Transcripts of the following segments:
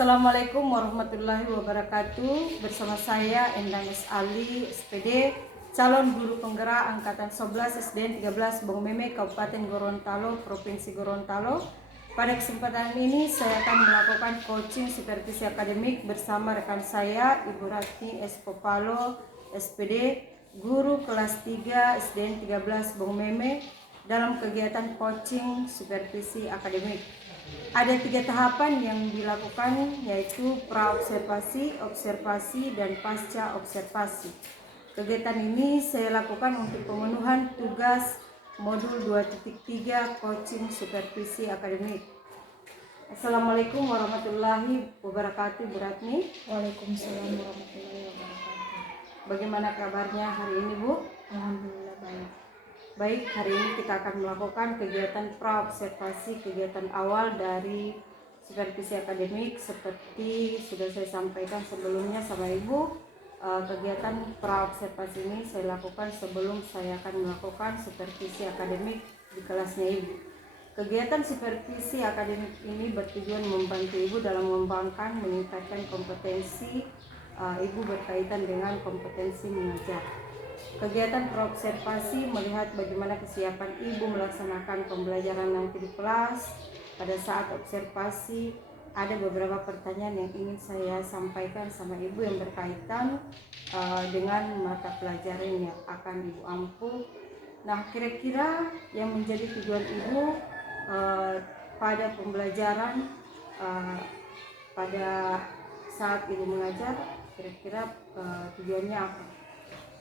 Assalamualaikum warahmatullahi wabarakatuh. Bersama saya Endang S. Ali, SPD, calon guru penggerak Angkatan 11 SDN 13 Bong Meme, Kabupaten Gorontalo, Provinsi Gorontalo. Pada kesempatan ini saya akan melakukan coaching supervisi akademik bersama rekan saya, Ibu Ratni S. Popalo, SPD, guru kelas 3 SDN 13 Bong Meme, dalam kegiatan coaching supervisi akademik. Ada 3 tahapan yang dilakukan, yaitu praobservasi, observasi, dan pasca observasi. Kegiatan ini saya lakukan untuk pemenuhan tugas modul 2.3 coaching supervisi akademik. Assalamualaikum warahmatullahi wabarakatuh, Bu Ratni. Waalaikumsalam warahmatullahi wabarakatuh. Bagaimana kabarnya hari ini, Bu? Alhamdulillah baik. Baik, hari ini kita akan melakukan kegiatan praobservasi, kegiatan awal dari supervisi akademik. Seperti sudah saya sampaikan sebelumnya sama Ibu, kegiatan praobservasi ini saya lakukan sebelum saya akan melakukan supervisi akademik di kelasnya Ibu. Kegiatan supervisi akademik ini bertujuan membantu Ibu dalam mengembangkan, meningkatkan kompetensi Ibu berkaitan dengan kompetensi mengajar. Kegiatan praobservasi melihat bagaimana kesiapan Ibu melaksanakan pembelajaran nanti di kelas. Pada saat observasi ada beberapa pertanyaan yang ingin saya sampaikan sama Ibu yang berkaitan dengan mata pelajaran yang akan Ibu ampu. Nah, kira-kira yang menjadi tujuan Ibu pada pembelajaran pada saat Ibu mengajar, kira-kira tujuannya apa?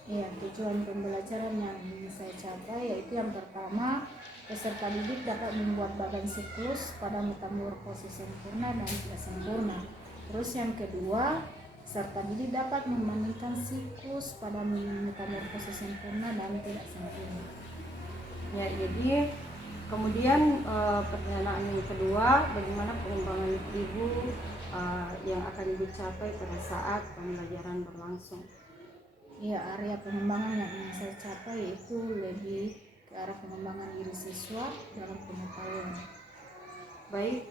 Ya, tujuan pembelajaran yang ingin saya capai yaitu yang pertama, peserta didik dapat membuat bagan siklus pada metamorfosis sempurna dan tidak sempurna. Terus yang kedua, peserta didik dapat membandingkan siklus pada metamorfosis sempurna dan tidak sempurna. Ya, jadi kemudian pertanyaan yang kedua, bagaimana pengembangan Ibu yang akan Ibu capai pada saat pembelajaran berlangsung? Ya, area pengembangan yang ingin saya capai yaitu lebih ke arah pengembangan diri siswa dalam pengetahuan. Baik,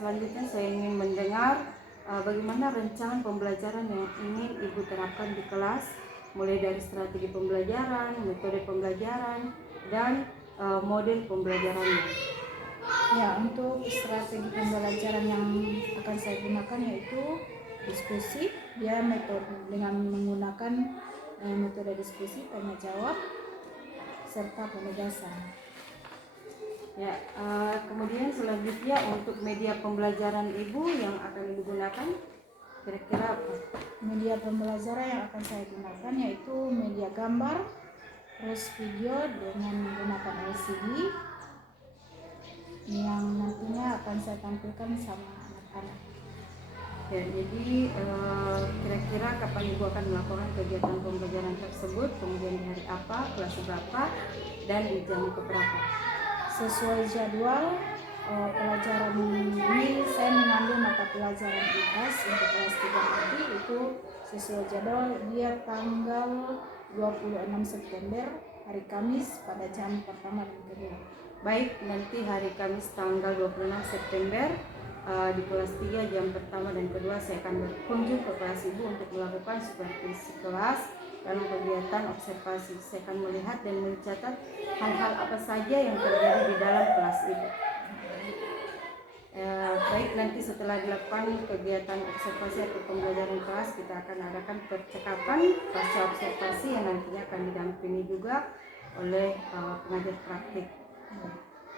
selanjutnya saya ingin mendengar bagaimana rencana pembelajaran yang ingin Ibu terapkan di kelas, mulai dari strategi pembelajaran, metode pembelajaran, dan model pembelajarannya. Ya, untuk strategi pembelajaran yang akan saya gunakan yaitu diskusi, dia metode dengan menggunakan metode diskusi, tanya jawab, serta penugasan. Ya, kemudian selanjutnya untuk media pembelajaran Ibu yang akan Ibu gunakan, kira-kira apa? Media pembelajaran yang akan saya gunakan yaitu media gambar, terus video dengan menggunakan LCD yang nantinya akan saya tampilkan sama anak-anak. Ya, jadi kira-kira kapan Ibu akan melakukan kegiatan pembelajaran tersebut, kemudian di hari apa, kelas berapa, dan di jam keberapa? Sesuai jadwal pelajaran ini saya mengambil mata pelajaran IPAS untuk kelas 3 nanti, itu sesuai jadwal dia tanggal 26 September hari Kamis pada jam pertama dan kedua. Baik, nanti hari Kamis tanggal 26 September di kelas 3 jam pertama dan kedua saya akan berkunjung ke kelas Ibu untuk melakukan supervisi kelas dalam kegiatan observasi. Saya akan melihat dan mencatat hal-hal apa saja yang terjadi di dalam kelas Ibu. Baik, nanti setelah dilakukan kegiatan observasi atau pembelajaran kelas, kita akan adakan percakapan pasca observasi yang nantinya akan didampingi juga oleh pengajar praktik.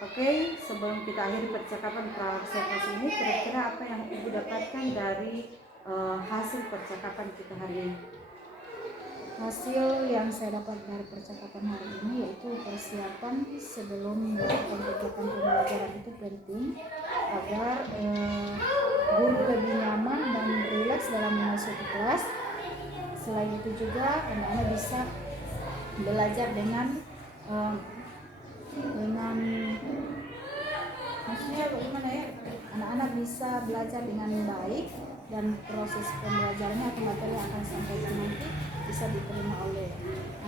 Oke, sebelum kita akhiri percakapan praobservasi ini, kira-kira apa yang Ibu dapatkan dari hasil percakapan kita hari ini? Hasil yang saya dapat dari percakapan hari ini yaitu persiapan sebelum melakukan kegiatan pembelajaran itu penting agar guru lebih nyaman dan rileks dalam memasuki kelas. Selain itu juga anak-anak bisa belajar dengan maksudnya bagaimana ya, anak-anak bisa belajar dengan baik dan proses pembelajarannya atau materi yang akan sampaikan nanti bisa diterima oleh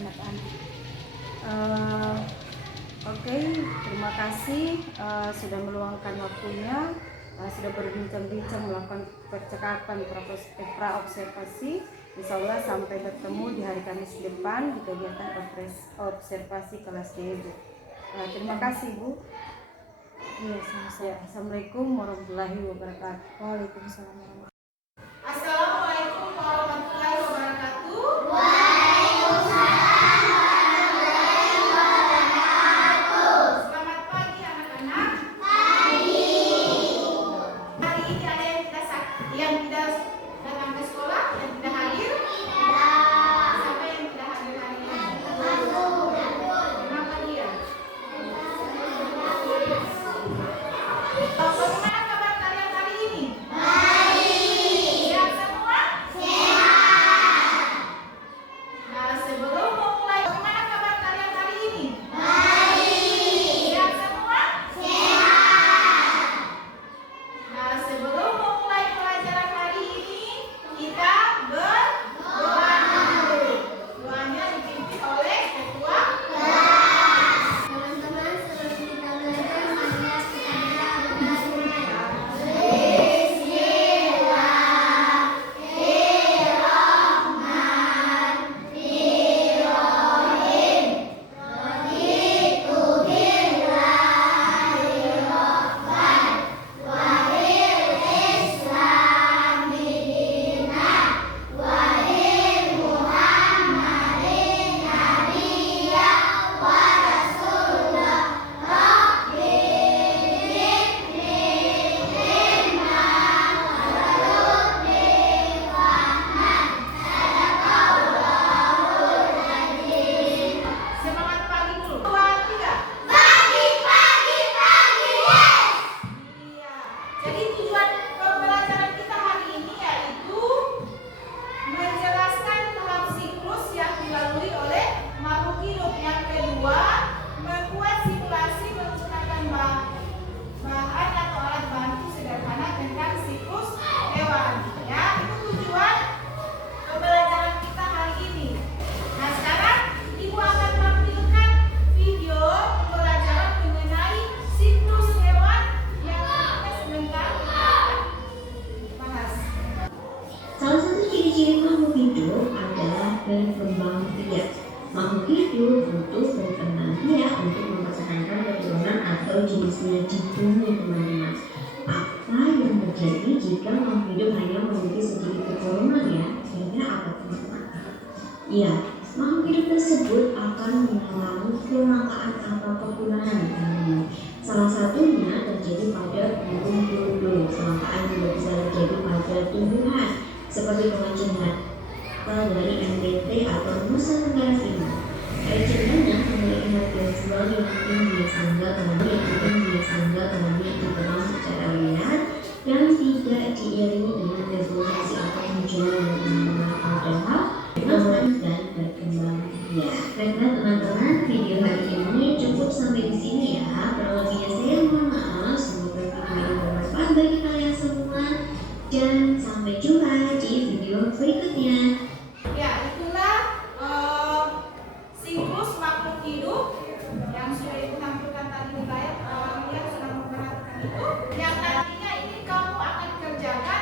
anak-anak. Oke, terima kasih sudah meluangkan waktunya sudah berbincang-bincang melakukan percakapan pra-observasi. Insya Allah sampai bertemu di hari Kamis depan di kegiatan observasi kelas D, Bu. Terima kasih, Bu. Iya, sama-sama. Ya, Assalamualaikum warahmatullahi wabarakatuh. Waalaikumsalam warahmatullahi wabarakatuh. Assalamualaikum warahmatullahi wabarakatuh. Selamat pagi anak-anak. Hari ini ada yang tidak datang ke sekolah, yang tidak hadir. Siapa yang tidak hadir hari ini? Kenapa dia? Bagaimana kabar kalian hari ini? Sehat semua? Nah, sebelum memulai, bagaimana kabar kalian hari ini? Sehat semua? Nah, sebelum memulai pelajaran hari ini, kita berdoa dulu. Doanya dipimpin oleh ketua. Teman-teman, sebelum kita belajar, marilah kita berdoa. Semangat pagi dulu. 2, 3. Iya. Jadi tujuan pembelajaran kita hari ini yaitu menjelaskan tahap siklus yang dilalui oleh makhluk hidup. Yang kedua, membuat simulasi menggunakan bahan atau alat bantu sederhana tentang siklus hewan. Ya, itu tujuan pembelajaran kita hari ini. Nah, sekarang Ibu akan menampilkan video pembelajaran mengenai siklus hewan yang kita sebentar bahas. Salah satu ciri-ciri makhluk hidup adalah berkembang biak. Makhluk hidup butuh berkembang biak untuk mempertahankan keturunan atau jenisnya di bumi, teman-teman. Apa yang terjadi jika makhluk hidup hanya memiliki sedikit keturunan ya? Kira-kira apa, teman-teman? Iya, makhluk hidup tersebut akan mengalami kelangkaan atau kepunahan, teman-teman. Salah satunya terjadi pada burung dodo. Kelangkaan juga bisa terjadi pada tumbuhan seperti pengacunan dari NTT atau Nusa Tenggara Timur. Racun banyak memiliki harga jual yang tinggi sehingga kemudian dikenal secara liar dan tidak diiringi dengan regulasi atau penjualan yang benar, padahal aman dan berkembang biak. Baiklah teman-teman, video hari ini cukup sampai di sini ya. Terlebihnya saya mohon maaf. Semoga video ini bermanfaat bagi kalian semua dan sampai jumpa di video berikutnya. Ya, itulah siklus makhluk hidup yang sudah Ibu tampilkan tadi di layar. Kalian sudah memperhatikan itu. Yang nantinya ini kamu akan kerjakan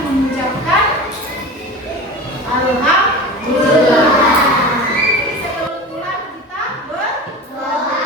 mengucapkan Alhamdulillah. Sebelum pulang kita berdoa.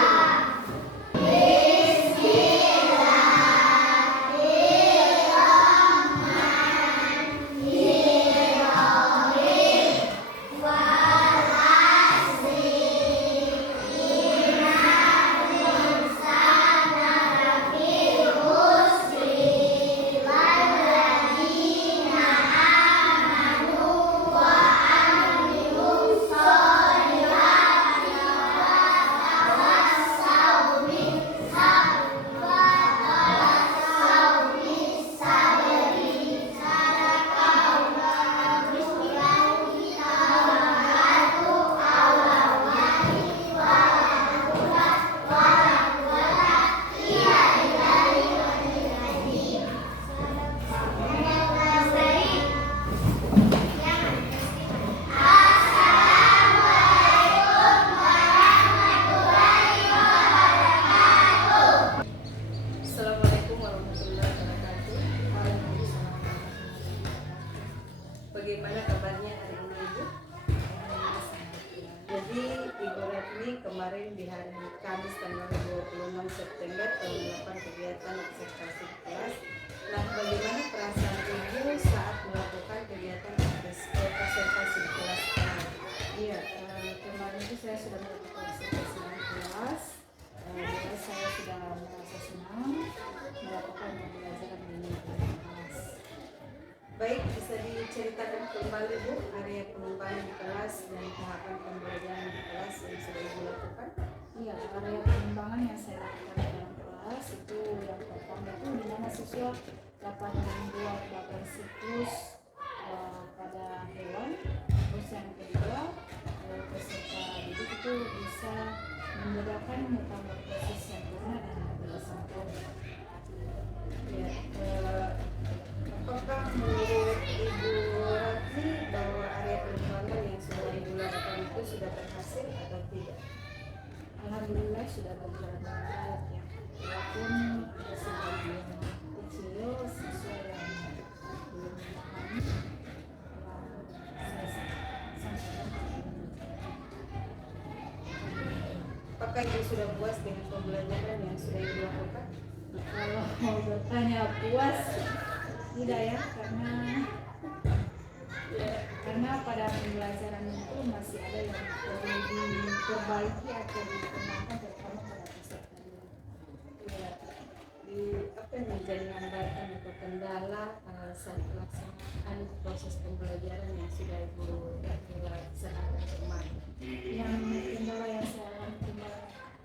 Assalamualaikum warahmatullahi wabarakatuh. Bagaimana kabarnya hari ini Ibu? Jadi Ibu Retni kemarin di hari Kamis tanggal 26 September telah melakukan kegiatan observasi kelas. Nah, bagaimana perasaan Ibu saat melakukan kegiatan observasi kelas? Iya, kemarin itu saya sudah melakukan observasi di kelas. Jadi saya sudah merasa senang melakukan pembelajaran ini di kelas. Baik, bisa diceritakan kembali Bu area pengembangan di kelas dan tahapan pembelajaran di kelas yang sudah Ibu lakukan? Iya, area pengembangan yang saya lakukan dalam kelas itu yang pertama itu di mana siswa dapat membuat bagan siklus pada hewan. Terus yang kedua, peserta didik itu bisa membedakan metamorfosis sempurna dan tidak sempurna. Ya, apakah menurut Ibu Ratni bahwa area pengembangan yang sudah Ibu lakukan itu sudah berhasil atau tidak? Alhamdulillah sudah berjalan dengan baik ya. Walaupun ada sebagian kecil siswa yang belum memahami, saya sampaikan ke Ibu. Apakah Ibu sudah puas dengan pembelajaran yang sudah Ibu lakukan? Kalau mau bertanya puas, tidak ya, karena pada pembelajaran itu masih ada yang perlu diperbaiki atau dikembangkan terutama pada peserta didik. Ya, apa yang menjadi hambatan atau kendala saat pelaksanaan proses pembelajaran yang sudah Ibu laksanakan kemarin? Yang kendala yang saya alami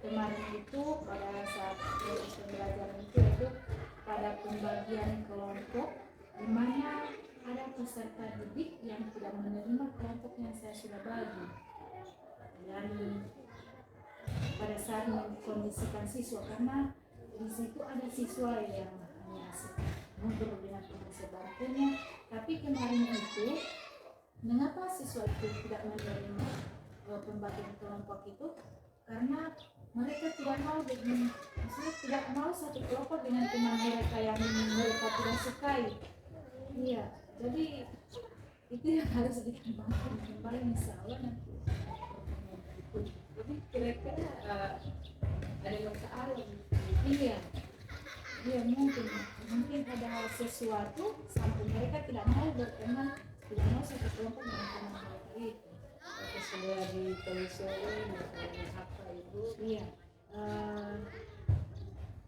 kemarin itu pada saat proses pembelajaran itu pada pembagian kelompok, di mana ada peserta didik yang tidak menerima kelompok yang saya sudah bagi. Dan pada saat mengkondisikan siswa, karena di situ ada siswa yang hanya asik ngobrol dengan pengisi bantunya, tapi kemarin itu mengapa siswa itu tidak menerima pembagian kelompok itu? Karena mereka tidak mau tidak mau satu kelompok dengan teman mereka yang mereka tidak sukai. Iya, jadi itu yang harus dikembangkan kembali, insya Allah nanti. Tapi kira-kira ada masalah? Iya, mungkin ada sesuatu sampai mereka tidak mau berteman, tidak mau satu kelompok dengan teman mereka itu. Apakah sudah ditelusuri masalahnya apa Ibu? Iya,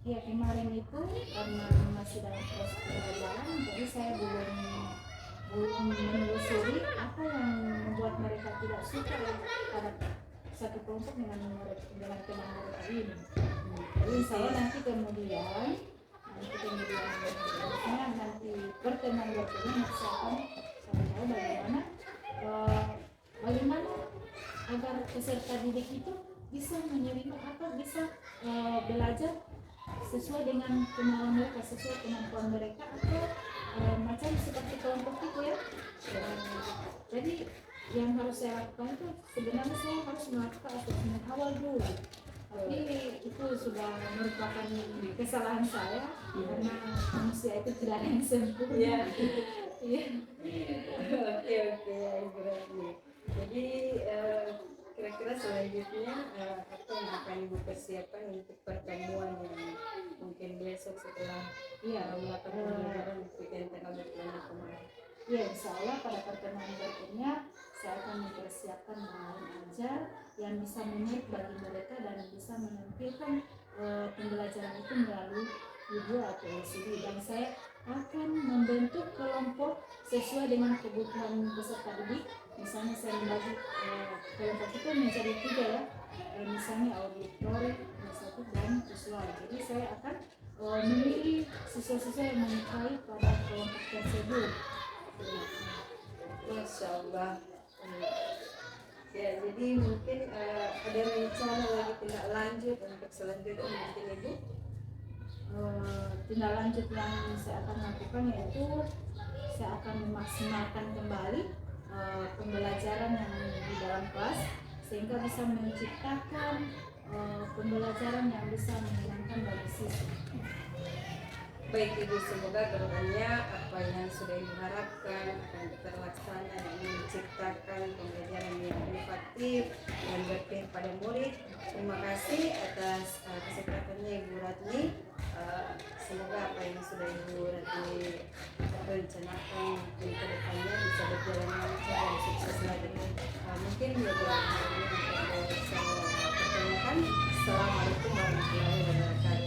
ya kemarin itu karena masih dalam proses pembelajaran, jadi saya belum menelusuri apa yang membuat mereka tidak suka pada satu kelompok dengan teman mereka ini. Jadi insya Allah nanti kemudian nanti pertemuan saya akan tahu bagaimana agar peserta didik itu bisa menerima atau bisa belajar sesuai dengan kemauan mereka, sesuai kemampuan mereka, atau macam seperti kelompok itu ya. Jadi yang harus saya lakukan itu sebenarnya saya harus melakukan asesmen awal dulu, tapi itu sudah merupakan kesalahan saya karena manusia itu tidak ada yang sempurna. mempersiapkan untuk pertemuan yang mungkin besok setelah Iya, melakukan pembelajaran weekend tanggal 26 kemarin. ya insya Allah pada pertemuan berikutnya saya akan mempersiapkan bahan ajar yang bisa menarik bagi mereka dan bisa menampilkan pembelajaran itu melalui video atau LCD, dan saya akan membentuk kelompok sesuai dengan kebutuhan peserta didik. Misalnya saya membagi kelompok itu menjadi 3 ya, misalnya auditory, satu dan visual. Jadi saya akan memilih siswa-siswa yang menyukai pada kelompok tersebut. Masya Allah. Ya, jadi mungkin ada rencana lagi tindak lanjut untuk selanjutnya mungkin Ibu? Tindak lanjut yang saya akan lakukan yaitu saya akan memaksimalkan kembali pembelajaran yang di dalam kelas sehingga bisa menciptakan pembelajaran yang bisa menyenangkan bagi siswa. Baik Ibu, semoga kedepannya apa yang sudah diharapkan akan terlaksana dan menciptakan pembelajaran yang inovatif dan berpihak pada murid. Terima kasih atas kesempatannya Ibu Ratni. Semoga apa yang sudah Ibu Ratni rencanakan mungkin kedepannya bisa berjalan lancar dan sukses lagi. Mungkin beberapa hal ini yang saya pertanyakan. Assalamualaikum warahmatullahi wabarakatuh.